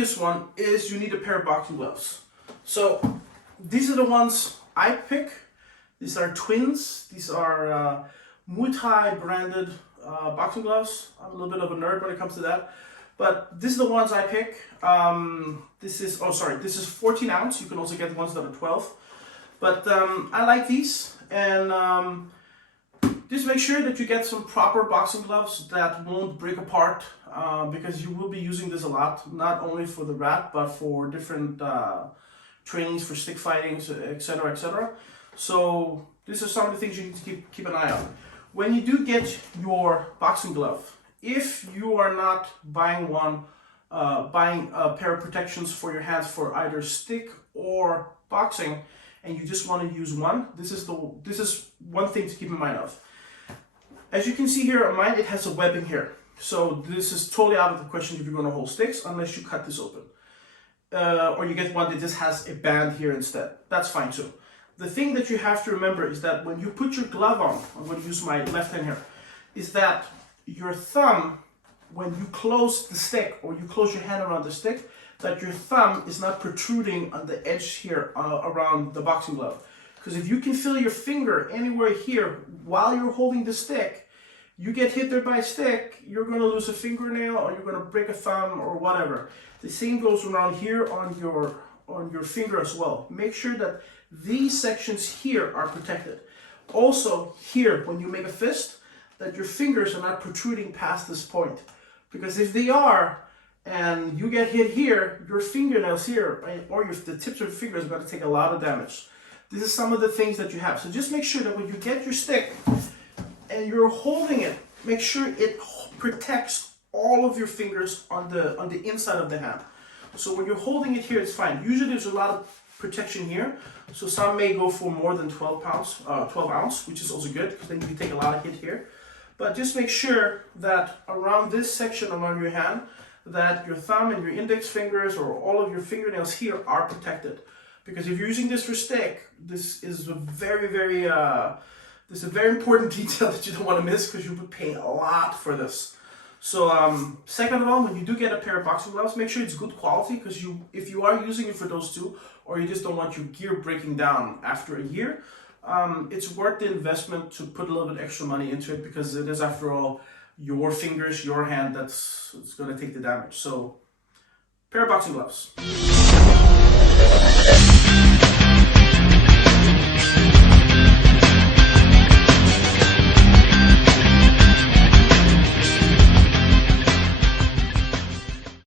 obvious one is you need a pair of boxing gloves. So these are the ones I pick. These are twins. These are Muay Thai branded boxing gloves. I'm a little bit of a nerd when it comes to that. But these are the ones I pick. This is 14 ounce. You can also get ones that are 12. But I like these. And just make sure that you get some proper boxing gloves that won't break apart, because you will be using this a lot, not only for the wrap, but for different trainings for stick fightings, etc., etc. So these are some of the things you need to keep an eye on. When you do get your boxing glove, if you are not buying a pair of protections for your hands for either stick or boxing, and you just want to use one, this is one thing to keep in mind of. As you can see here on mine, it has a webbing here. So this is totally out of the question if you're going to hold sticks, unless you cut this open. Or you get one that just has a band here instead. That's fine too. The thing that you have to remember is that when you put your glove on, I'm going to use my left hand here, is that your thumb, when you close the stick or you close your hand around the stick, that your thumb is not protruding on the edge here around the boxing glove. Because if you can feel your finger anywhere here while you're holding the stick, you get hit there by a stick, you're going to lose a fingernail or you're going to break a thumb or whatever. The same goes around here on your finger as well. Make sure that these sections here are protected. Also here, when you make a fist, that your fingers are not protruding past this point. Because if they are, and you get hit here, your fingernails here, or the tips of your fingers are going to take a lot of damage. This is some of the things that you have. So just make sure that when you get your stick and you're holding it, make sure it protects all of your fingers on the inside of the hand. So when you're holding it here, it's fine. Usually there's a lot of protection here. So some may go for more than 12 ounce, which is also good because then you can take a lot of hit here. But just make sure that around this section around your hand, that your thumb and your index fingers or all of your fingernails here are protected. Because if you're using this for stick, this is a very important detail that you don't want to miss because you'll be paying a lot for this. So second of all, when you do get a pair of boxing gloves, make sure it's good quality, because if you are using it for those two, or you just don't want your gear breaking down after a year, it's worth the investment to put a little bit extra money into it, because it is, after all, your fingers, your hand that's going to take the damage. So pair of boxing gloves.